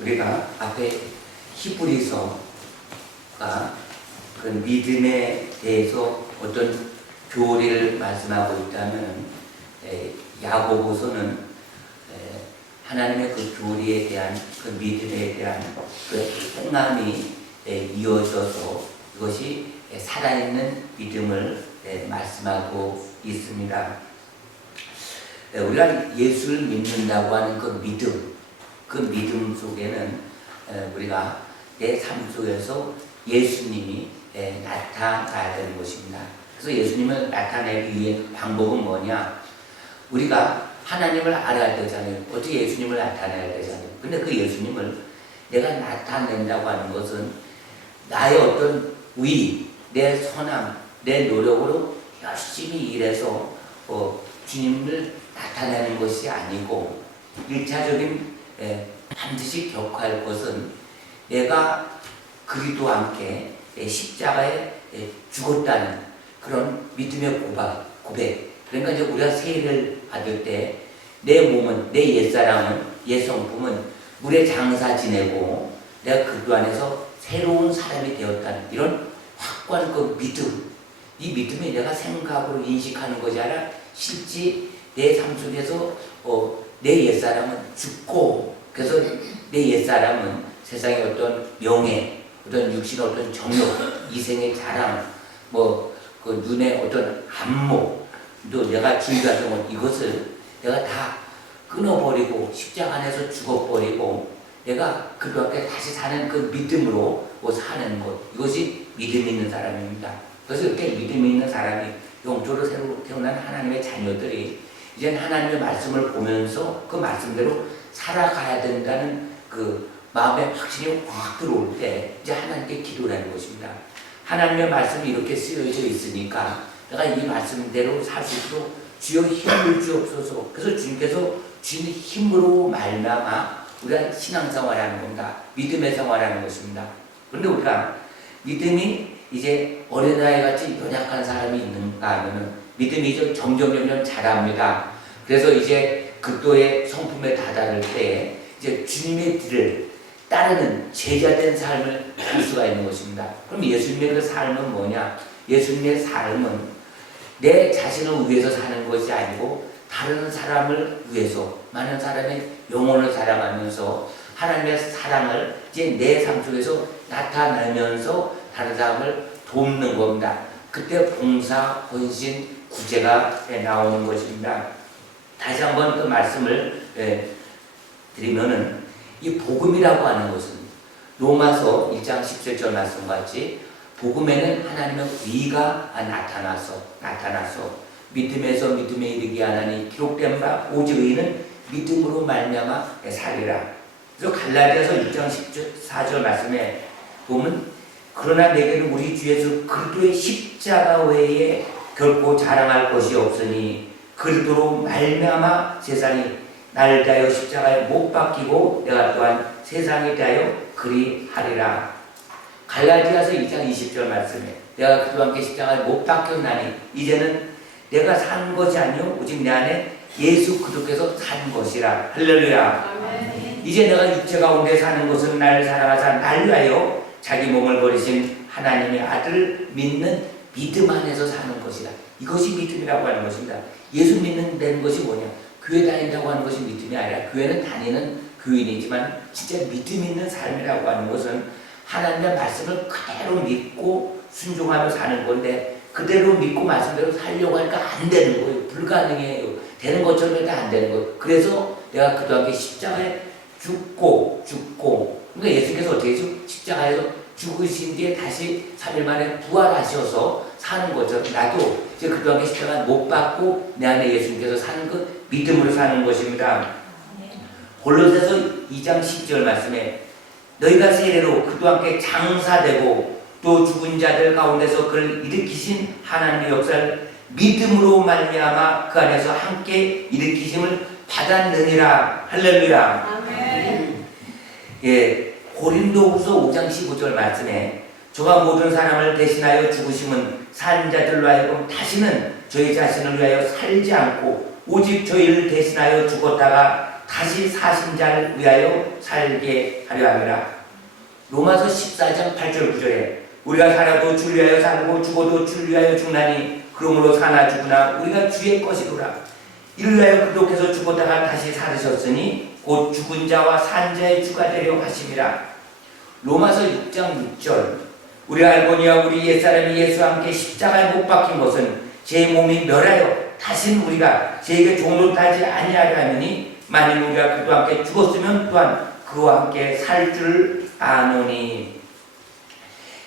우리가 앞에 히브리서가 그 믿음에 대해서 어떤 교리를 말씀하고 있다면, 야고보서는 하나님의 그 교리에 대한 그 믿음에 대한 그 행함이 이어져서 이것이 살아있는 믿음을 말씀하고 있습니다. 우리가 예수를 믿는다고 하는 그 믿음 속에는 우리가 내 삶 속에서 예수님이 나타나야 되는 것입니다. 그래서 예수님을 나타내기 위해 방법은 뭐냐? 우리가 하나님을 알아야 되잖아요. 어떻게 예수님을 나타내야 되잖아요. 근데 그 예수님을 내가 나타낸다고 하는 것은 나의 어떤 내 선함, 내 노력으로 열심히 일해서 주님을 나타내는 것이 아니고, 1차적인 반드시 격화할 것은 내가 그리스도와 함께 십자가에 죽었다는 그런 믿음의 고백. 그러니까 이제 우리가 세례를 받을 때 내 몸은, 내 옛사람은, 옛성품은 물에 장사 지내고 내가 그리스도 안에서 새로운 사람이 되었다는 이런 확고한 그 믿음. 이 믿음이 내가 생각으로 인식하는 것이 아니라 실제 내 삶 속에서 내 옛사람은 죽고, 그래서 내 옛사람은 세상의 어떤 명예, 어떤 육신의 어떤 정욕, 이생의 자랑, 그 눈의 어떤 안목, 또 내가 주의 같은 것, 이것을 내가 다 끊어버리고 십자가 안에서 죽어버리고 내가 그 앞에 다시 사는 그 믿음으로 사는 것, 이것이 믿음 있는 사람입니다. 그래서 이렇게 믿음 있는 사람이 영적으로 새로 태어난 하나님의 자녀들이 이제 하나님의 말씀을 보면서 그 말씀대로 살아가야 된다는 그 마음의 확신이 확 들어올 때 이제 하나님께 기도를 하는 것입니다. 하나님의 말씀이 이렇게 쓰여져 있으니까 내가 이 말씀대로 살 수 있도록 주여 힘을 주옵소서. 그래서 주님께서 주신 힘으로 말미암아 우리가 신앙생활하는 겁니다. 믿음의 생활하는 것입니다. 그런데 우리가 믿음이 이제 어린아이 같이 연약한 사람이 있는가 하면은 믿음이 이제 점점 자랍니다. 그래서 이제 그리스도의 성품에 다다를 때 이제 주님의 길을 따르는 제자된 삶을 살 수가 있는 것입니다. 그럼 예수님의 그 삶은 뭐냐? 예수님의 삶은 내 자신을 위해서 사는 것이 아니고 다른 사람을 위해서, 많은 사람의 영혼을 자랑하면서 하나님의 사랑을 이제 내 삶 속에서 나타내면서 다른 사람을 돕는 겁니다. 그때 봉사, 헌신, 구제가 나오는 것입니다. 다시 한번 그 말씀을 드리면은 이 복음이라고 하는 것은 로마서 1장 17절 말씀같이 복음에는 하나님의 의가 나타나서 믿음에서 믿음에 이르게 하나니 기록된 바 오직 의는 믿음으로 말미암아 살리라. 그래서 갈라디아서 1장 14절 말씀에 보면 그러나 내게는 우리 주 예수 그리스도의 십자가 외에 결코 자랑할 것이 없으니 그리스도로 말미암아 세상이 나를 대하여 십자가에 못 박히고 내가 또한 세상에 대하여 그리하리라. 갈라디아서 2장 20절 말씀에 내가 그리스도와 함께 십자가에 못 박혔나니 이제는 내가 산 것이 아니요 오직 내 안에 예수 그리스도께서 산 것이라. 할렐루야. 아멘. 이제 내가 육체 가운데 사는 것은 나를 사랑하사 날 위하여 자기 몸을 버리신 하나님의 아들을 믿는 믿음 안에서 사는 것이다. 이것이 믿음이라고 하는 것입니다. 예수 믿는 것이 뭐냐? 교회 다닌다고 하는 것이 믿음이 아니라 교회는 다니는 교인이지만 진짜 믿음 있는 삶이라고 하는 것은 하나님의 말씀을 그대로 믿고 순종하며 사는 건데 그대로 믿고 말씀대로 살려고 하니까 안 되는 거예요. 불가능해요. 되는 것처럼 해도 안 되는 거예요. 그래서 내가 그동안 십자가에 죽고 그러니까 예수께서 어떻게 했죠? 십자가에서 죽으신 뒤에 다시 3일 만에 부활하셔서 사는 거죠. 나도 이제 그동안 십자가 못 받고 내 안에 예수님께서 사는 그 믿음으로 사는 것입니다. 골로새서 2장 10절 말씀에 너희가 세례로 그와 함께 장사되고 또 죽은 자들 가운데서 그를 일으키신 하나님의 역사를 믿음으로 말미암아 그 안에서 함께 일으키심을 받았느니라. 할렐루야. 아멘. 고린도후서 5장 15절 말씀에 저가 모든 사람을 대신하여 죽으심은 산 자들로 하여금 다시는 저희 자신을 위하여 살지 않고 오직 저희를 대신하여 죽었다가 다시 사신 자를 위하여 살게 하려 함이라. 로마서 14장 8절 9절에 우리가 살아도 주를 위하여 살고 죽어도 주를 위하여 죽나니 그러므로 사나 죽으나 우리가 주의 것이로라. 이를 위하여 그독해서 죽었다가 다시 살으셨으니 곧 죽은 자와 산 자의 주가 되려 하심이라. 로마서 6장 6절 우리가 알거니와 우리 옛사람이 예수와 함께 십자가에 못 박힌 것은 제 몸이 멸하여 다시는 우리가 제게 종노릇하지 아니하려 하느니 만일 우리가 그와 함께 죽었으면 또한 그와 함께 살 줄 아노니.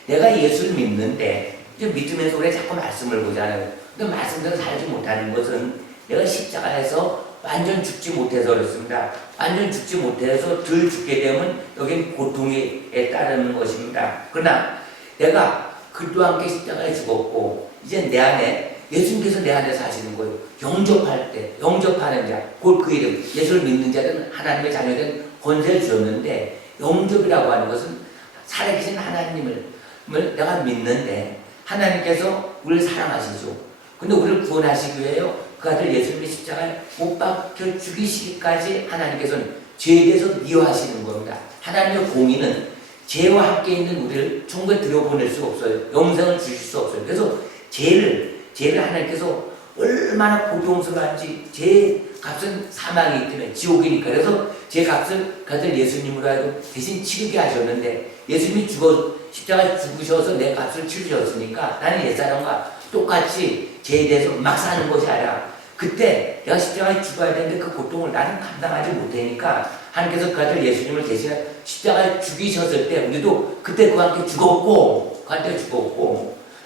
내가 예수를 믿는데 믿으면서 우리가 자꾸 말씀을 보잖아요. 근데 말씀대로 살지 못하는 것은 내가 십자가에서 완전 죽지 못해서 그렇습니다. 완전 죽지 못해서 덜 죽게 되면 여긴 고통에 따르는 것입니다. 그러나 내가 그리스도와 함께 십자가에 죽었고 이제 내 안에 예수님께서 내 안에 사시는 거예요. 영접할 때, 영접하는 자, 곧 그 이름, 예수를 믿는 자는 하나님의 자녀된 권세를 주었는데 영접이라고 하는 것은 살아계신 하나님을 내가 믿는데 하나님께서 우리를 사랑하시죠. 근데 우리를 구원하시기 위하여 그 아들 예수님의 십자가에 못 박혀 죽이시기까지 하나님께서는 죄에 대해서 미워하시는 겁니다. 하나님의 공의는 죄와 함께 있는 우리를 천국에 들여보낼 수 없어요. 영생을 주실 수 없어요. 그래서 죄를 하나님께서 얼마나 고통스러운지 죄의 값은 사망이기 때문에 지옥이니까. 그래서 죄 값을 그 아들 예수님으로 하여금 대신 치르게 하셨는데 예수님이 십자가에 죽으셔서 내 값을 치르셨으니까 나는 옛사람과 똑같이 죄에 대해서 막 사는 것이 아니라 그때 내가 십자가에 죽어야 되는데 그 고통을 나는 감당하지 못하니까 하나님께서 그 아들 예수님을 대신해 십자가에 죽이셨을 때 우리도 그때 그와 함께 죽었고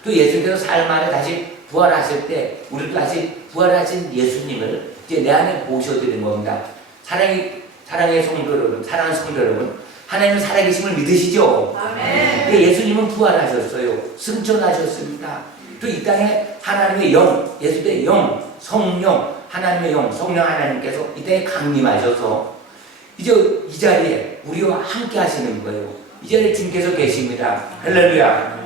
또 예수님께서 사흘 만에 다시 부활하실 때 우리도 다시 부활하신 예수님을 이제 내 안에 모셔드린 겁니다. 사랑의 성도 여러분, 사랑하는 성도 여러분, 하나님은 살아계심을 믿으시죠? 아멘. 예수님은 부활하셨어요. 승천하셨습니다. 또 이 땅에 하나님의 영, 예수의 영, 성령, 하나님의 영, 성령 하나님께서 이 땅에 강림하셔서 이제 이 자리에 우리와 함께 하시는 거예요. 이 자리에 주님께서 계십니다. 할렐루야.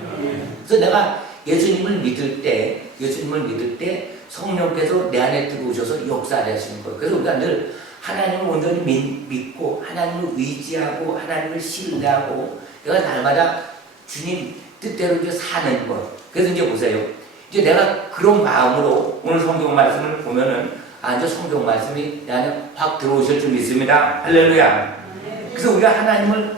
그래서 내가 예수님을 믿을 때 성령께서 내 안에 들어오셔서 역사를 하시는 거예요. 그래서 우리가 늘 하나님을 온전히 믿고 하나님을 의지하고 하나님을 신뢰하고 내가 날마다 주님 뜻대로 이제 사는 것. 그래서 이제 보세요. 이제 내가 그런 마음으로 오늘 성경 말씀을 보면은 이제 성경 말씀이 내 안에 확 들어오실 줄 믿습니다. 할렐루야. 그래서 우리가 하나님을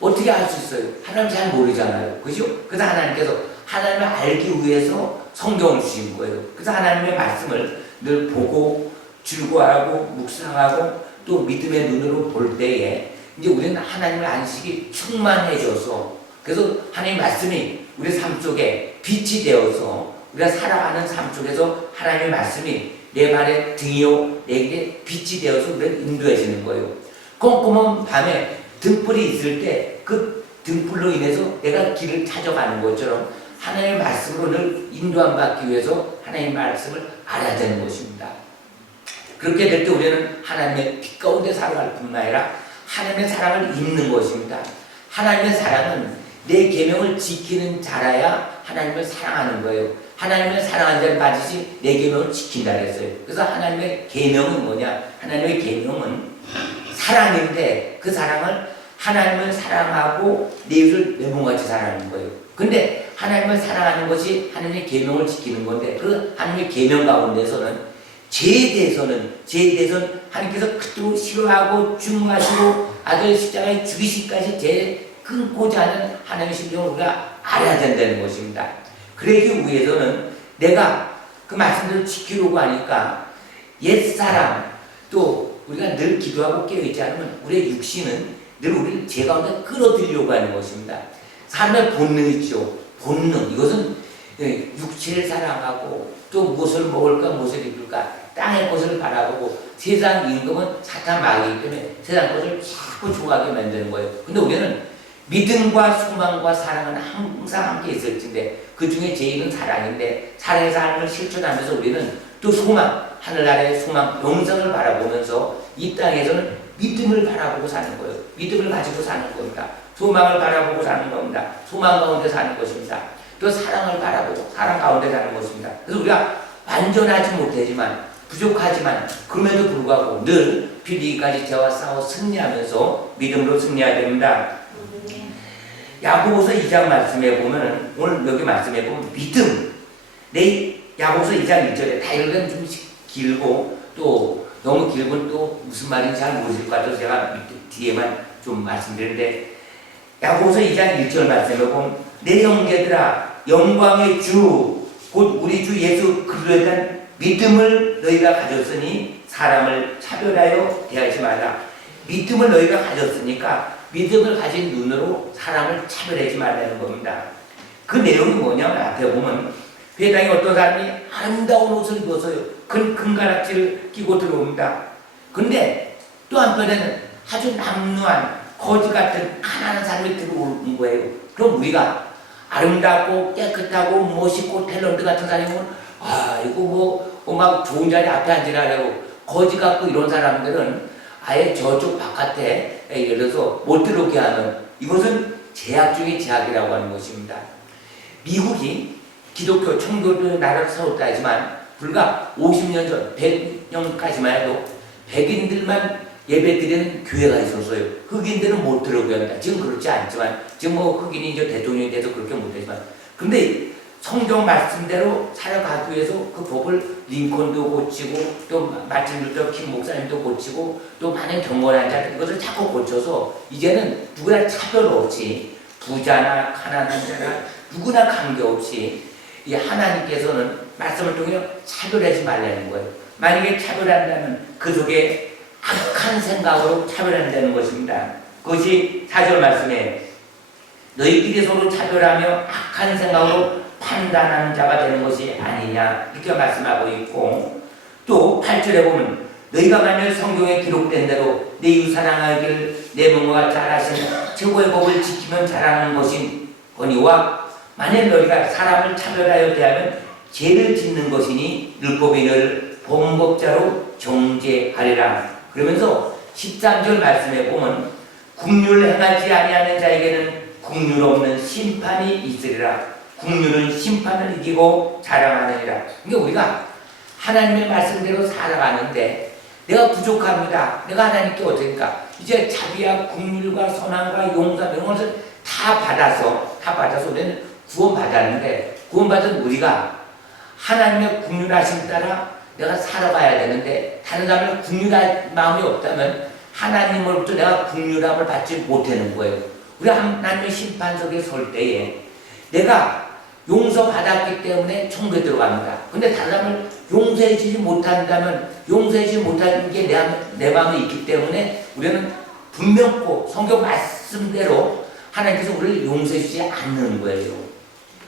어떻게 알 수 있어요? 하나님 잘 모르잖아요. 그죠? 그래서 하나님께서 하나님을 알기 위해서 성경을 주신 거예요. 그래서 하나님의 말씀을 늘 보고 즐거워하고 묵상하고 또 믿음의 눈으로 볼 때에 이제 우리는 하나님의 안식이 충만해져서 그래서 하나님의 말씀이 우리 삶 속에 빛이 되어서 우리가 살아가는 삶 속에서 하나님의 말씀이 내 발의 등이요 내게 빛이 되어서 우리를 인도해지는 거예요. 꼼꼼한 밤에 등불이 있을 때 그 등불로 인해서 내가 길을 찾아가는 것처럼 하나님의 말씀으로 늘 인도함 받기 위해서 하나님의 말씀을 알아야 되는 것입니다. 그렇게 될 때 우리는 하나님의 빛 가운데 살아갈 뿐만 아니라 하나님의 사랑을 입는 것입니다. 하나님의 사랑은 내 계명을 지키는 자라야 하나님을 사랑하는 거예요. 하나님을 사랑하는 자를 맞으시 내 계명을 지킨다 그랬어요. 그래서 하나님의 계명은 뭐냐? 하나님의 계명은 사랑인데 그 사랑을 하나님을 사랑하고 내 이웃을 내 몸같이 사랑하는 거예요. 근데 하나님을 사랑하는 것이 하나님의 계명을 지키는 건데 그 하나님의 계명 가운데서는 죄에 대해서는 하나님께서 그토록 싫어하고 중하시고 아들 십자가에 죽이시기까지 죄 끊고자 하는 하나님의 심정을 우리가 알아야 된다는 것입니다. 그러기 위해서는 내가 그 말씀대로 지키려고 하니까 옛사람 또 우리가 늘 기도하고 깨어있지 않으면 우리의 육신은 늘 우리를 죄 가운데 끌어들이려고 하는 것입니다. 사람의 본능 있죠. 본능. 이것은 육체를 사랑하고 또 무엇을 먹을까 무엇을 입을까 땅의 것을 바라보고 세상 임금은 사탄 마귀이기 때문에 세상 것을 자꾸 좋아하게 만드는 거예요. 근데 우리는 믿음과 소망과 사랑은 항상 함께 있을 텐데 그 중에 제일은 사랑인데 사랑의 삶을 실천하면서 우리는 또 소망, 하늘나라의 소망, 영생을 바라보면서 이 땅에서는 믿음을 바라보고 사는 거예요. 믿음을 가지고 사는 겁니다. 소망을 바라보고 사는 겁니다. 소망 가운데 사는 것입니다. 또 사랑을 바라보고 사랑 가운데 사는 것입니다. 그래서 우리가 완전하지 못하지만 부족하지만 그럼에도 불구하고 늘 피리까지 저와 싸워 승리하면서 믿음으로 승리해야 됩니다. 야고보서 2장 말씀에 보면 오늘 여기 말씀에 보면 믿음 내 야고보서 2장 1절에 다 읽으면 좀 길고 또 너무 길고 또 무슨 말인지 잘 모르실 것 같아서 제가 뒤에만 좀 말씀드리는데 야고보서 2장 1절 말씀에 보면 내 형제들아 영광의 주 곧 우리 주 예수 그리스도에 대한 믿음을 너희가 가졌으니 사람을 차별하여 대하지 말라. 믿음을 너희가 가졌으니까 믿음을 가진 눈으로 사람을 차별하지 말라는 겁니다. 그 내용이 뭐냐면 앞에 보면 회당에 어떤 사람이 아름다운 옷을 입어서요 큰 금가락지를 끼고 들어옵니다. 근데 또 한편에는 아주 남루한 거지 같은 가난한 사람이 들어오는 거예요. 그럼 우리가 아름답고 깨끗하고 멋있고 탤런트 같은 사람이면 이거 막 좋은 자리 앞에 앉으라고 거지 같고 이런 사람들은 아예 저쪽 바깥에 예를 들어서 못 들어오게 하는 이것은 제약 중의 제약이라고 하는 것입니다. 미국이 기독교 청교도 나라를 세웠다 하지만 불과 50년 전 100년까지만 해도 백인들만 예배드리는 교회가 있었어요. 흑인들은 못 들어오게 합니다. 지금 그렇지 않지만 지금 흑인이 이제 대통령이 돼서 그렇게 못하지만 근데 성경 말씀대로 살아가기 위해서 그 법을 링컨도 고치고 또 마틴 루터 킹 목사님도 고치고 또 많은 경건한 자들 이것을 자꾸 고쳐서 이제는 누구나 차별 없이 부자나 가난한 자나 누구나 관계없이 이 하나님께서는 말씀을 통해 차별하지 말라는 거예요. 만약에 차별한다면 그 속에 악한 생각으로 차별한다는 것입니다. 그것이 4절 말씀에 너희끼리 서로 차별하며 악한 생각으로 판단하는 자가 되는 것이 아니냐 이렇게 말씀하고 있고 또 8절에 보면 너희가 만일 성경에 기록된 대로 내 이웃 사랑하기를 내 몸과 잘하신 최고의 법을 지키면 잘하는 것이거니와 만일 너희가 사람을 차별하여 대하면 죄를 짓는 것이니 율법이 너를 범법자로 정죄하리라. 그러면서 13절 말씀에 보면 긍휼을 행하지 아니하는 자에게는 긍휼 없는 심판이 있으리라. 긍휼은 심판을 이기고 자랑하느니라. 그러니까 우리가 하나님의 말씀대로 살아가는데 내가 부족합니다. 내가 하나님께 어떻습니까? 이제 자비와 긍휼과 선함과 용서 이런 것을 다 받아서 우리는 구원받았는데 구원받은 우리가 하나님의 긍휼하심 따라 내가 살아가야 되는데 다른 사람을 긍휼할 마음이 없다면 하나님으로부터 내가 긍휼함을 받지 못하는 거예요. 우리가 하나님의 심판 속에 설 때에 내가 용서받았기 때문에 천국에 들어갑니다. 근데 다른 사람을 용서해주지 못한다면 용서해주지 못하는 게 내 마음에 있기 때문에 우리는 분명코 성경 말씀대로 하나님께서 우리를 용서해주지 않는 거예요.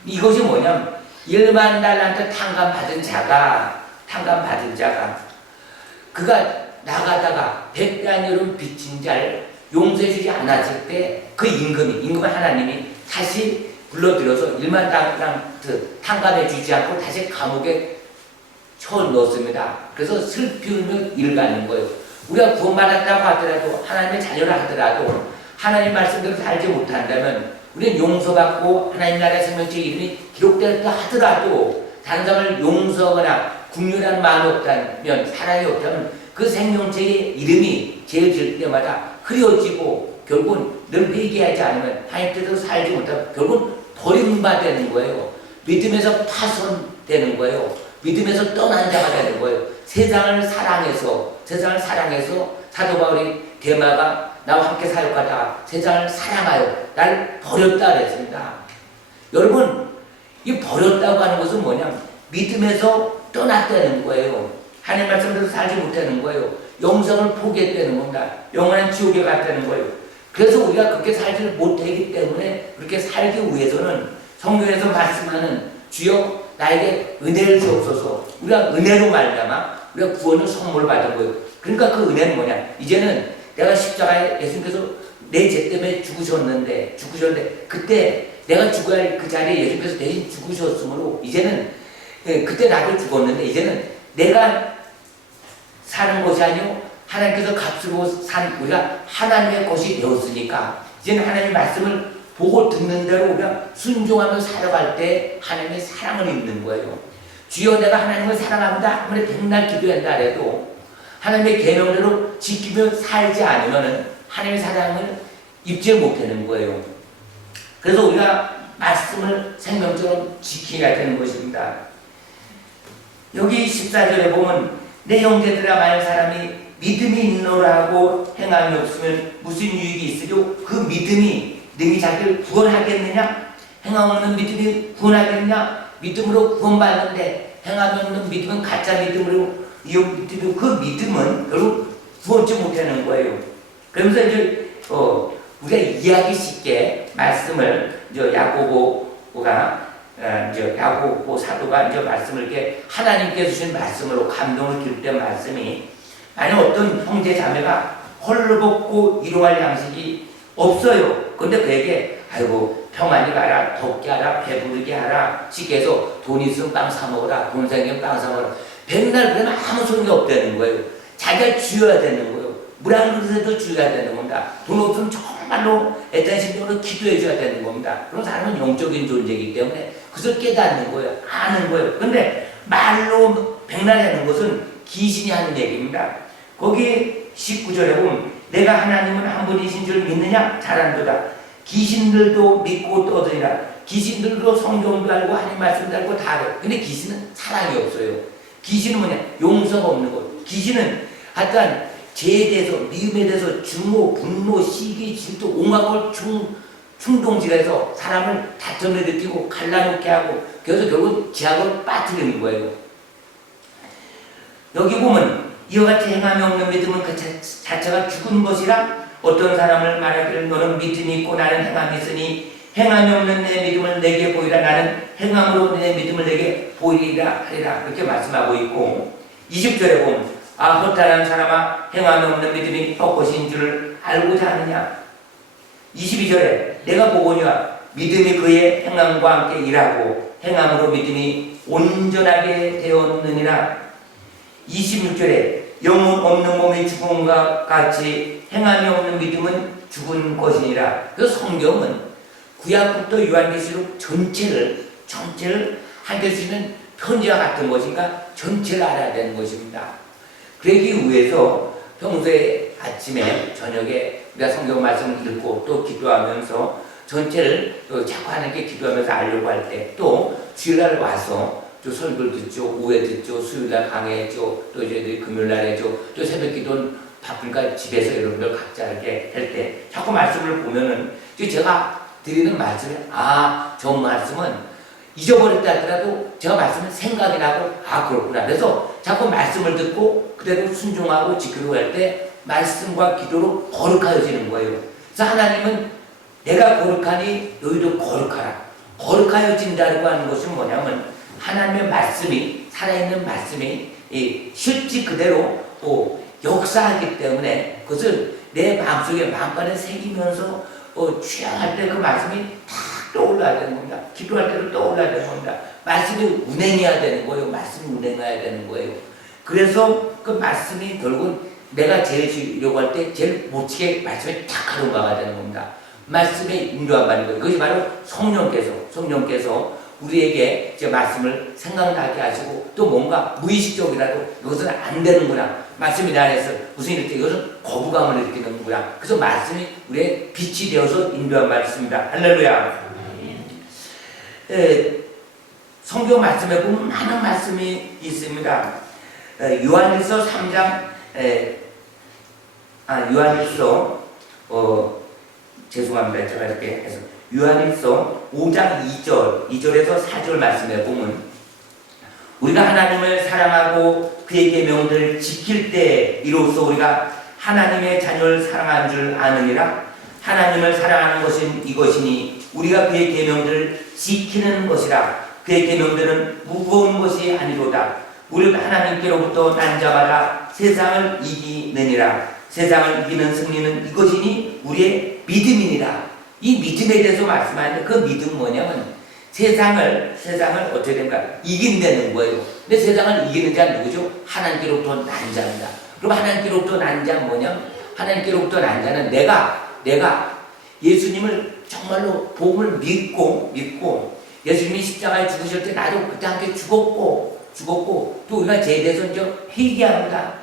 이것이 뭐냐면 1만 달란트 탕감받은 자가 그가 나가다가 100단위로 빚진 자를 용서해주지 않았을 때 그 임금은 하나님이 다시 불러들여서 1만 달란트 탕감해주지 않고 다시 감옥에 쳐넣습니다. 그래서 슬피우며 일가는 거예요. 우리가 구원받았다고 하더라도 하나님의 자녀라 하더라도 하나님 말씀대로 살지 못한다면 우리는 용서받고 하나님 나라의 생명체 이름이 기록되었다 하더라도 다른 사람을 용서하거나 긍휼한 마음이 없다면 사랑이 없다면 그 생명체의 이름이 지을 때마다 흐려지고 결국은 늘 회개하지 않으면 하나님 뜻대로 살지 못하면 결국은 버림받는 거예요. 믿음에서 파손되는 거예요. 믿음에서 떠난 자가 되는 거예요. 세상을 사랑해서 사도 바울이 데마가 나와 함께 사역하다가 세상을 사랑하여 나를 버렸다 그랬습니다. 여러분 이 버렸다고 하는 것은 뭐냐면 믿음에서 떠났다는 거예요. 하나님 말씀대로 살지 못하는 거예요. 영생을 포기했다는 겁니다. 영원한 지옥에 갔다는 거예요. 그래서 우리가 그렇게 살지를 못하기 때문에 그렇게 살기 위해서는 성경에서 말씀하는 주여 나에게 은혜를 주옵소서. 우리가 은혜로 말미암아 우리가 구원을 선물을 받은 거예요. 그러니까 그 은혜는 뭐냐? 이제는 내가 십자가에 예수님께서 내 죄 때문에 죽으셨는데 그때 내가 죽어야 할 그 자리에 예수님께서 대신 죽으셨으므로 이제는 그때 나도 죽었는데 이제는 내가 사는 것이 아니고 하나님께서 값으로 산 우리가 하나님의 것이 되었으니까 이제는 하나님의 말씀을 보고 듣는 대로 우리가 순종하며 살아갈 때 하나님의 사랑을 입는 거예요. 주여 내가 하나님을 사랑합니다 아무리 백날 기도한다 해도 하나님의 계명대로 지키며 살지 않으면 하나님의 사랑을 입지 못하는 거예요. 그래서 우리가 말씀을 생명처럼 지켜야 되는 것입니다. 여기 14절에 보면 내 형제들아 만약 사람이 믿음이 있노라고 행함이 없으면 무슨 유익이 있으려? 그 믿음이 능히 자기를 구원하겠느냐? 행함 없는 믿음이 구원하겠느냐? 믿음으로 구원받는데 행함이 없는 믿음은 가짜 믿음으로 이용되고 그 믿음은 결국 구원치 못하는 거예요. 그러면서 이제 우리가 이해하기 쉽게 말씀을 이제 야고보가 이제 야고보 사도가 이제 말씀을 이렇게 하나님께서 주신 말씀으로 감동을 줄 때 말씀이 만약 어떤 형제 자매가 헐벗고 일용할 양식이 없어요. 근데 그에게 아이고 평안히 가라, 덥게 하라, 배부르게 하라, 쉽게 해서 돈 있으면 빵 사 먹어라, 돈 생기면 빵 사 먹어라. 백날 그러면 아무 소용이 없다는 거예요. 자기가 쥐어야 되는 거예요. 물 한 그릇에도 쥐어야 되는 겁니다. 돈 없으면 정말로 애타는 심정으로 기도해 줘야 되는 겁니다. 그런 사람은 영적인 존재이기 때문에 그것을 깨닫는 거예요. 아는 거예요. 그런데 말로 백날 하는 것은 귀신이 하는 얘기입니다. 거기 19절에 보면 내가 하나님은 한 분이신 줄 믿느냐? 잘한도다. 귀신들도 믿고 떠드니라. 귀신들도 성경도 알고 하나님 말씀도 알고 다 알아요. 근데 귀신은 사랑이 없어요. 귀신은 뭐냐? 용서가 없는 거. 귀신은 하여간 죄에 대해서, 미움에 대해서 증오, 분노, 시기, 질투, 온갖 걸 충동질해서 사람을 다툼을 느끼고 갈라놓게 하고 그래서 결국 지하로 빠뜨리는 거예요. 여기 보면 이와 같이 행함이 없는 믿음은 그 자체가 죽은 것이라 어떤 사람을 말하기를 너는 믿음이 있고 나는 행함이 있으니 행함이 없는 내 믿음을 내게 보이라 나는 행함으로 내 믿음을 내게 보이리라 하리라 그렇게 말씀하고 있고 20절에 보면 허탄한 사람아 행함이 없는 믿음이 헛것인 줄을 알고자 하느냐 22절에 내가 보거니와 믿음이 그의 행함과 함께 일하고 행함으로 믿음이 온전하게 되었느니라 26절에 영혼 없는 몸이 죽은 것 같이 행함이 없는 믿음은 죽은 것이니라. 그래서 성경은 구약부터 요한계시록 전체를 함께 주시는 편지와 같은 것인가 전체를 알아야 되는 것입니다. 그러기 위해서 평소에 아침에 저녁에 우리가 성경 말씀을 읽고 또 기도하면서 전체를 자꾸 하나님께 기도하면서 알려고 할 때 또 주일날 와서 또 설교를 듣죠. 오후에 듣죠. 수요일날 강의했죠. 또 이제 금요일날 했죠. 또 새벽 기도는 바쁘니까 집에서 여러분들 각자 이렇게 할 때 자꾸 말씀을 보면은 제가 드리는 말씀이 저 말씀은 잊어버렸다 하더라도 제가 말씀을 생각이 나고 그렇구나. 그래서 자꾸 말씀을 듣고 그대로 순종하고 지키려고 할 때 말씀과 기도로 거룩하여지는 거예요. 그래서 하나님은 내가 거룩하니 너희도 거룩하라. 거룩하여진다고 하는 것은 뭐냐면 하나님의 말씀이 살아있는 말씀이 실제 그대로 역사하기 때문에 그것을 내 마음속에 마음간에 새기면서 취향할 때 그 말씀이 탁 떠올라야 되는 겁니다. 기도할 때도 떠올라야 되는 겁니다. 말씀이 운행해야 되는 거예요. 말씀이 운행해야 되는 거예요. 그래서 그 말씀이 결국은 내가 제일 지려고 할 때 제일 못치게 말씀이 탁 가lum가가 되는 겁니다. 말씀에 인도한 말인 거예요. 그것이 바로 성령께서 우리에게 이제 말씀을 생각나게 하시고 또 뭔가 무의식적이라도 이것은 안 되는구나. 말씀이 내 안에서 무슨 일이 있지? 이것은 거부감을 느끼는구나. 그래서 말씀이 우리의 빛이 되어서 인도한 말씀입니다. 할렐루야. 성경 말씀에 보면 많은 말씀이 있습니다. 요한일서 3장 요한일서 죄송합니다. 제가 이렇게 해서 요한일서 5장 2절에서 4절 말씀에 보면 우리가 하나님을 사랑하고 그의 계명들을 지킬 때 이로써 우리가 하나님의 자녀를 사랑한 줄 아느니라. 하나님을 사랑하는 것은 이것이니 우리가 그의 계명들을 지키는 것이라. 그의 계명들은 무거운 것이 아니로다. 우리가 하나님께로부터 난 자마다 세상을 이기느니라. 세상을 이기는 승리는 이것이니 우리의 믿음이니라. 이 믿음에 대해서 말씀하는데 그 믿음 뭐냐면 세상을 어떻게 된가 이긴다는 거예요. 근데 세상을 이기는 자는 누구죠? 하나님께로부터 난 자입니다. 그럼 하나님께로부터 난 자는 뭐냐면 하나님께로부터 난 자는 내가 예수님을 정말로 복음을 믿고 예수님이 십자가에 죽으실 때 나도 그때 함께 죽었고 죽었고 또 우리가 죄에 대해서 이제 회개합니다.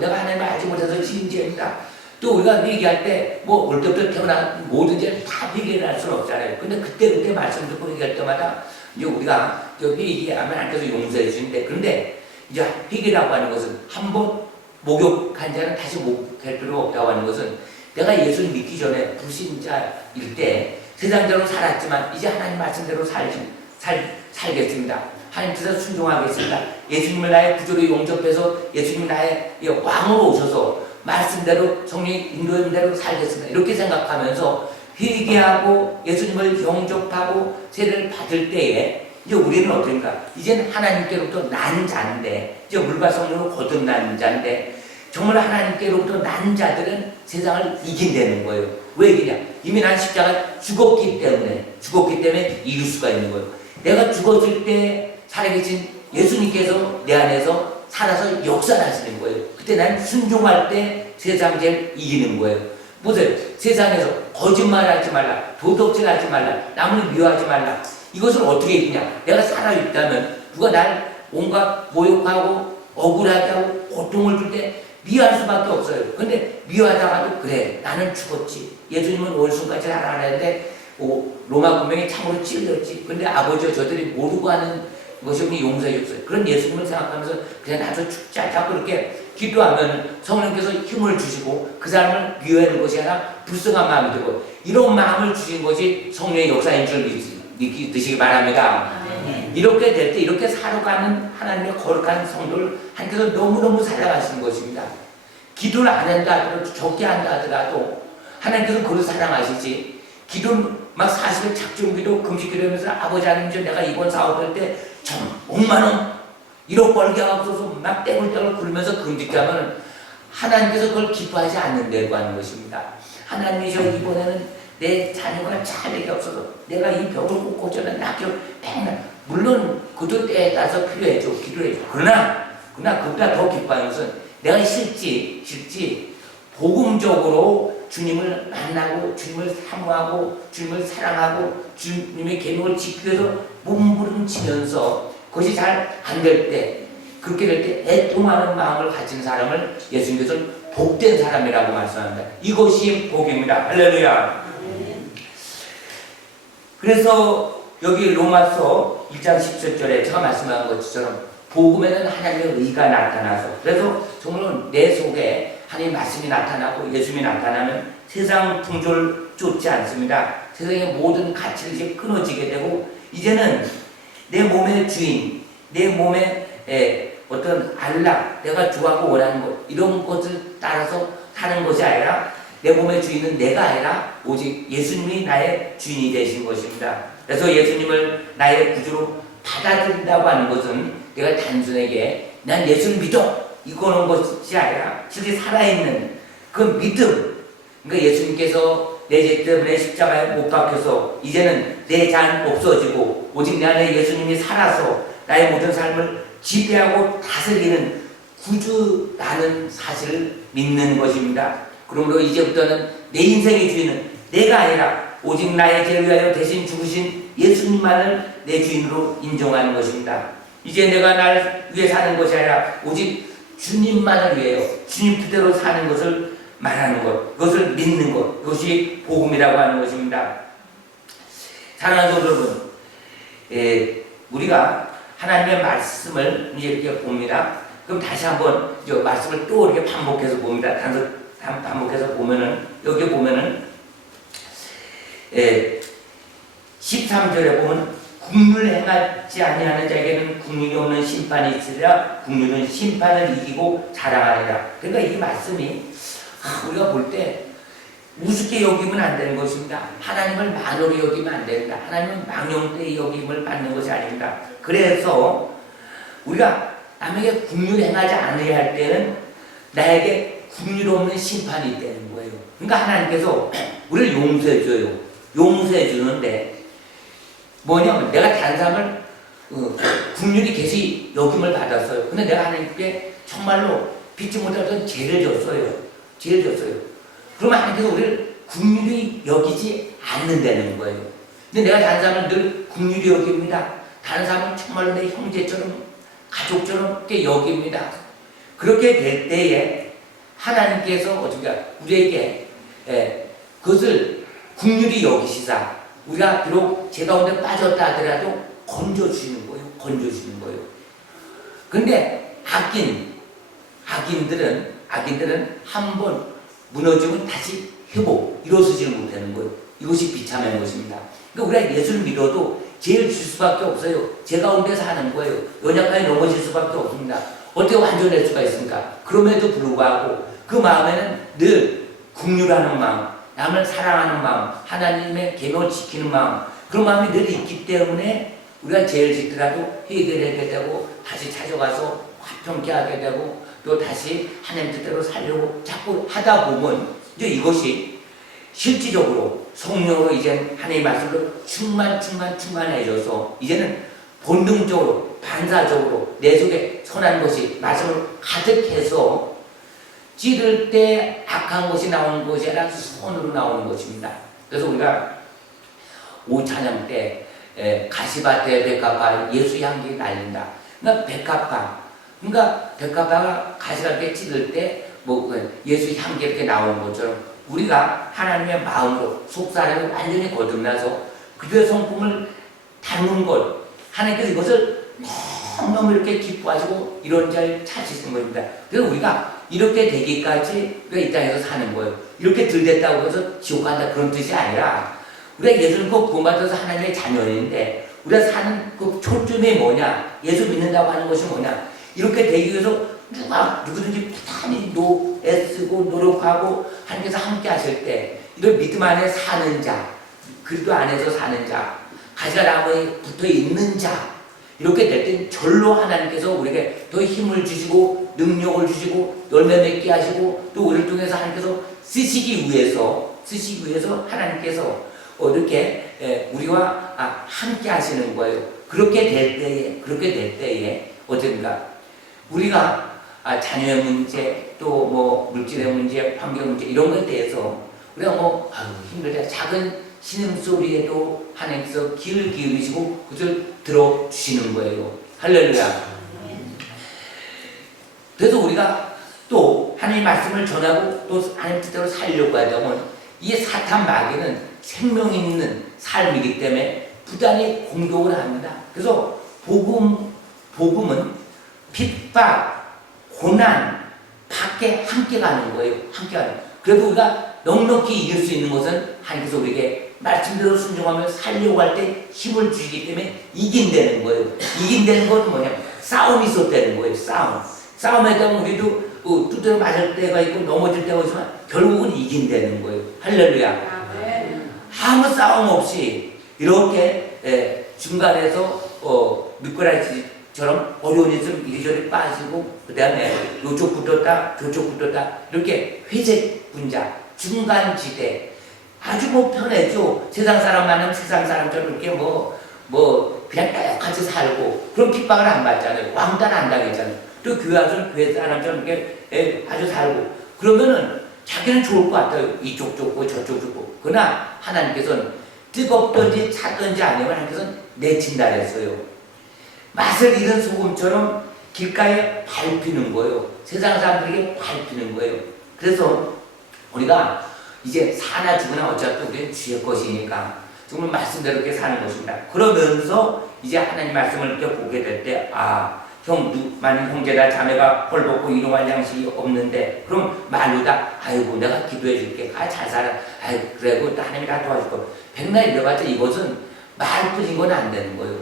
내가 하나님을 알지 못해서 지은 죄입니다. 또 우리가 회개할 때 뭐 올 때부터 태어난 모든 죄를 다 회개할 수는 없잖아요. 근데 그때 말씀 듣고 회개할 때마다 이제 우리가 회개하면 하나님께서 용서해 주시는데, 그런데 이제 회개라고 하는 것은 한번 목욕한 자는 다시 목욕할 필요가 없다고 하는 것은, 내가 예수를 믿기 전에 불신자일 때 세상대로 살았지만 이제 하나님 말씀대로 살겠습니다. 하나님 뜻에 순종하겠습니다. 예수님을 나의 구주로 용접해서 예수님 나의 왕으로 오셔서 말씀대로 성령의 인도하는 대로 살겠습니다. 이렇게 생각하면서 회개하고 예수님을 영접하고 세례를 받을 때에 이제 우리는 어떨까? 이제는 하나님께로부터 난 자인데, 이제 물과 성령으로 거듭난 자인데, 정말 하나님께로부터 난 자들은 세상을 이긴다는 거예요. 왜 이기냐? 이미 난 십자가 죽었기 때문에 이길 수가 있는 거예요. 내가 죽었을 때 살아계신 예수님께서 내 안에서 살아서 역사하시는 거예요. 그때 난 순종할 때 세상 죄를 이기는 거예요. 보세요. 세상에서 거짓말하지 말라, 도덕질하지 말라, 남을 미워하지 말라. 이것을 어떻게 이기냐? 내가 살아있다면 누가 날 온갖 모욕하고 억울하게 하고 고통을 줄 때 미워할 수밖에 없어요. 근데 미워하다가도 그래, 나는 죽었지. 예수님은 월순까지 살아나는데 로마 군병이 참으로 찔렸지. 근데 아버지와 저들이 모르고 하는 것이 없니 용서해 줬어요. 그런 예수님을 생각하면서 그냥 나도 죽자. 자꾸 이렇게 기도하면 성령께서 힘을 주시고 그 사람을 미워하는 것이 아니라 불쌍한 마음이 들고, 이런 마음을 주신 것이 성령의 역사인 줄 믿으시기 바랍니다. 이렇게 될 때 이렇게 살아가는 하나님의 거룩한 성도를 하나님께서 너무너무 사랑하시는 것입니다. 기도를 안 한다 하더라도, 적게 한다 하더라도 하나님께서 그를 사랑하시지. 기도를 막 40일 작정기도 금식기도 하면서 아버지 하나님, 내가 이번 사업할 때 천억만 원 1억 벌게 하옵소서 막 떼굴떼굴 굴면서 금식하면 하나님께서 그걸 기뻐하지 않는다고 하는 것입니다. 하나님이 저 이번에는 내 자녀가 잘 되게 없어서 내가 이 병을 꼭 고쳐서 낫게 백날, 물론 그도 때에 따라서 필요해줘, 기도해줘. 그러나 그보다 더 기뻐하는 것은 내가 실지 복음적으로 주님을 만나고 주님을 사모하고 주님을 사랑하고 주님의 계명을 지키기 위해서 몸부림치면서 그것이 잘 안 될 때, 그렇게 될 때 애통하는 마음을 가진 사람을 예수님께서는 복된 사람이라고 말씀합니다. 이것이 복입니다. 할렐루야. 그래서 여기 로마서 1장 17절에 제가 말씀한 것처럼 복음에는 하나님의 의가 나타나서, 그래서 정말 내 속에 하나님의 말씀이 나타나고 예수님이 나타나면 세상 풍조를 쫓지 않습니다. 세상의 모든 가치를 이제 끊어지게 되고, 이제는 내 몸의 주인, 내 몸의 어떤 안락, 내가 좋아하고 원하는 것, 이런 것을 따라서 사는 것이 아니라 내 몸의 주인은 내가 아니라 오직 예수님이 나의 주인이 되신 것입니다. 그래서 예수님을 나의 구주로 받아들인다고 하는 것은 내가 단순하게 난 예수를 믿어 이거는 것이 아니라 실제 살아있는 그 믿음. 그러니까 예수님께서 내 죄 때문에 십자가에 못 박혀서 이제는 내 잔 없어지고 오직 내 안에 예수님이 살아서 나의 모든 삶을 지배하고 다스리는 구주라는 사실을 믿는 것입니다. 그러므로 이제부터는 내 인생의 주인은 내가 아니라 오직 나의 죄를 위하여 대신 죽으신 예수님만을 내 주인으로 인정하는 것입니다. 이제 내가 날 위해 사는 것이 아니라 오직 주님만을 위하여 주님 뜻대로 사는 것을 말하는 것, 그것을 믿는 것, 그것이 복음이라고 하는 것입니다. 사랑하는 성도 여러분, 우리가 하나님의 말씀을 이제 이렇게 봅니다. 그럼 다시 한번 이 말씀을 또 이렇게 반복해서 봅니다. 반복해서 보면은, 여기 보면은 13절에 보면 국률 행하지 아니하는 자에게는 국률이 없는 심판이 있으리라. 국률은 심판을 이기고 자랑하리라. 그러니까 이 말씀이 우리가 볼 때 우습게 여기면 안 되는 것입니다. 하나님을 만으로 여기면 안 된다. 하나님은 망령되이 여김을 받는 것이 아닙니다. 그래서 우리가 남에게 국률 행하지 않으려 할 때는 나에게 국률 없는 심판이 있다는 거예요. 그러니까 하나님께서 우리를 용서해 줘요. 용서해 주는데 뭐냐면 내가 다른 사람을 국률이 계시 여김을 받았어요. 근데 내가 하나님께 정말로 빚지 못하던 죄를 졌어요. 그러면 하나님께서 우리를 국률이 여기지 않는다는 거예요. 근데 내가 다른 사람을 늘 국률이 여깁니다. 다른 사람은 정말로 내 형제처럼 가족처럼 이렇게 여깁니다. 그렇게 될 때에 하나님께서 어떻게 우리에게 그것을 긍휼히 여기시사 우리가 비록 죄 가운데 빠졌다 하더라도 건져주시는 거예요. 건져주시는 거예요. 근데 악인들은 한번 무너지면 다시 회복, 일어서지를 못하는 거예요. 이것이 비참한 것입니다. 그러니까 우리가 예수를 믿어도 죄를 질 수밖에 없어요. 죄 가운데 사는 거예요. 연약하게 넘어질 수밖에 없습니다. 어떻게 완전할 수가 있습니까? 그럼에도 불구하고 그 마음에는 늘 긍휼하는 마음, 남을 사랑하는 마음, 하나님의 계명을 지키는 마음, 그런 마음이 늘 있기 때문에 우리가 죄를 짓더라도 회개하게 되고 다시 찾아가서 화평케 하게 되고 또 다시 하나님 뜻대로 살려고 자꾸 하다 보면 이제 이것이 실질적으로 성령으로 이제 하나님의 말씀으로 충만해져서 이제는 본능적으로 반사적으로 내 속에 선한 것이 말씀으로 가득해서 찌를 때 악한 것이 나오는 것이 아니라 선으로 나오는 것입니다. 그래서 우리가 오찬양 때 가시밭에 백합화 예수 향기 날린다. 그러니까 백합화가 가시가 이렇게 찌를 때 뭐 예수 향기 이렇게 나오는 것처럼 우리가 하나님의 마음으로 속사람을 완전히 거듭나서 그들의 성품을 닮은 것 하나님께서 이것을 너무너무 이렇게 기뻐하시고 이런 자를 찾으시는 겁니다. 그래서 우리가 이렇게 되기까지 우리가 이 땅에서 사는 거예요. 이렇게 들됐다고 해서 지옥 간다 그런 뜻이 아니라 우리가 예수를 구원받아서 하나님의 자녀인데 우리가 사는 그 초점이 뭐냐, 예수 믿는다고 하는 것이 뭐냐, 이렇게 되기 위해서 누구든지 부단히 애쓰고 노력하고 하나님께서 함께 하실 때 이런 믿음 안에 사는 자, 그리스도 안에서 사는 자, 가시가 나무에 붙어 있는 자, 이렇게 될 때 절로 하나님께서 우리에게 더 힘을 주시고 능력을 주시고 열매 맺게 하시고 또 우리를 통해서 하나님께서 쓰시기 위해서 하나님께서 이렇게 우리와 함께 하시는 거예요. 그렇게 될 때에 어떻습니까? 우리가 자녀의 문제, 또 뭐 물질의 문제, 환경 문제 이런 것에 대해서 우리가 힘들다 작은 신음소리에도 하나님께서 귀를 기울이시고 그것을 들어주시는 거예요. 할렐루야. 그래서 우리가 또 하나님의 말씀을 전하고 또 하나님 뜻대로 살려고 하자면 이 사탄 마귀는 생명 있는 삶이기 때문에 부단히 공격을 합니다. 그래서 복음은 핍박, 고난, 밖에 함께 가는 거예요. 함께 가는. 그래도 우리가 넉넉히 이길 수 있는 것은 하나님께서 우리에게 말씀대로 순종하며 살려고 할 때 힘을 주시기 때문에 이긴다는 거예요. 이긴다는 것은 뭐냐? 싸움이 있었다는 거예요. 싸움에 대한 우리도 두드려 맞을 때가 있고 넘어질 때가 있지만 결국은 이긴다는 거예요. 할렐루야. 아무 싸움 없이 이렇게 중간에서 미꾸라지처럼 어려운 일은 이리저리 빠지고 그 다음에 이쪽 붙었다 저쪽 붙었다 이렇게 회색 분자 중간지대 아주 편해죠. 세상 사람 만나면 세상 사람처럼 이렇게 그냥 똑같이 살고 그런 핍박을 안 받잖아요. 왕따는 안 당했잖아요. 또 교회 와서는 교회 사람처럼 이렇게 아주 살고 그러면은 자기는 좋을 것 같아요. 이쪽 좋고 저쪽 좋고. 그러나 하나님께서는 뜨겁든지 찼든지 아니면 하나님께서는 내친다 그랬어요. 맛을 잃은 소금처럼 길가에 밟히는 거예요. 세상 사람들에게 밟히는 거예요. 그래서 우리가 이제 사나 죽으나 어차피 우리는 주의 것이니까 정말 말씀대로 이렇게 사는 것입니다. 그러면서 이제 하나님 말씀을 이렇게 보게 될 때 만약 형제나 자매가 헐벗고 일용할 양식이 없는데 그럼 말로다 아이고 내가 기도해 줄게 잘 살아 그래고 또 하나님이 다 도와줄 거 백날 이래봤자 이것은 말뿐인 건 안 되는 거예요.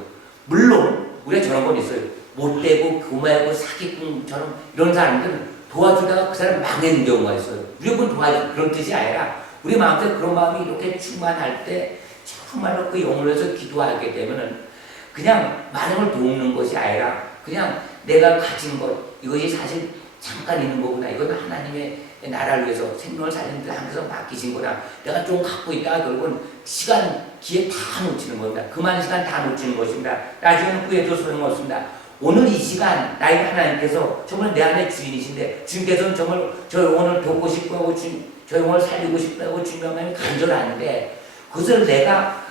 물론 우리가 저런 건 있어요. 못되고 교만하고 사기꾼처럼 이런 사람들은 도와주다가 그 사람 망하는 경우가 있어요. 무조건 도와주 그런 뜻이 아니라 우리 마음속에 그런 마음이 이렇게 충만할 때 정말로 그 영혼을 위해서 기도하게 되면은 그냥 많은 걸 돕는 것이 아니라 그냥 내가 가진 것 이것이 사실 잠깐 있는 거구나. 이건 하나님의 나라를 위해서 생명을 살리는 데 하면서 맡기신 거다. 내가 좀 갖고 있다가 결국은 시간 기회 다 놓치는 겁니다. 그만 시간 다 놓치는 것입니다. 나중에는 후회도 소용없습니다. 오늘 이 시간 나의 하나님께서 정말 내 안에 주인이신데 주님께서는 정말 저 영혼을 돕고 싶고 하고 저 영혼을 살리고 싶고 하고 주님의 마음이 간절한데 그것을 내가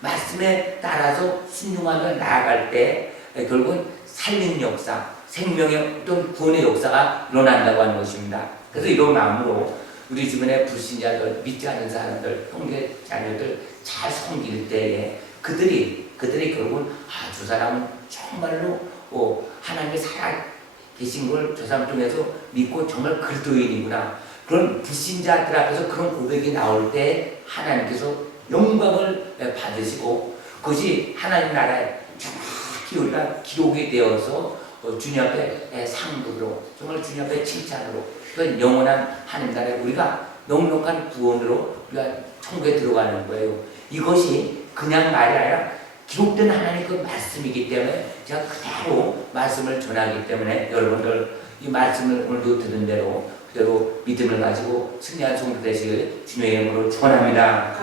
말씀에 따라서 순종하며 나아갈 때 결국은 살리는 역사, 생명의 어떤 구원의 역사가 일어난다고 하는 것입니다. 그래서 이런 마음으로 우리 주변의 불신자들, 믿지 않는 사람들, 형제 자녀들 잘 섬길 때에 그들이 결국은 저 사람은 정말로 하나님의 살아 계신 걸 저 사람 통해서 믿고 정말 그리스도인이구나. 그런 불신자들 앞에서 그런 고백이 나올 때 하나님께서 영광을 받으시고 그것이 하나님 나라에 정확히 우리가 기록이 되어서 주님 앞에 상급으로 정말 주님 앞에 칭찬으로 그 영원한 하나님 나라에 우리가 넉넉한 구원으로 우리가 천국에 들어가는 거예요. 이것이 그냥 말이 아니라 기록된 하나님 그 말씀이기 때문에 제가 그대로 말씀을 전하기 때문에 여러분들 이 말씀을 오늘도 들은 대로 그대로 믿음을 가지고 승리한 성도 되시길 주님의 이름으로 축원합니다.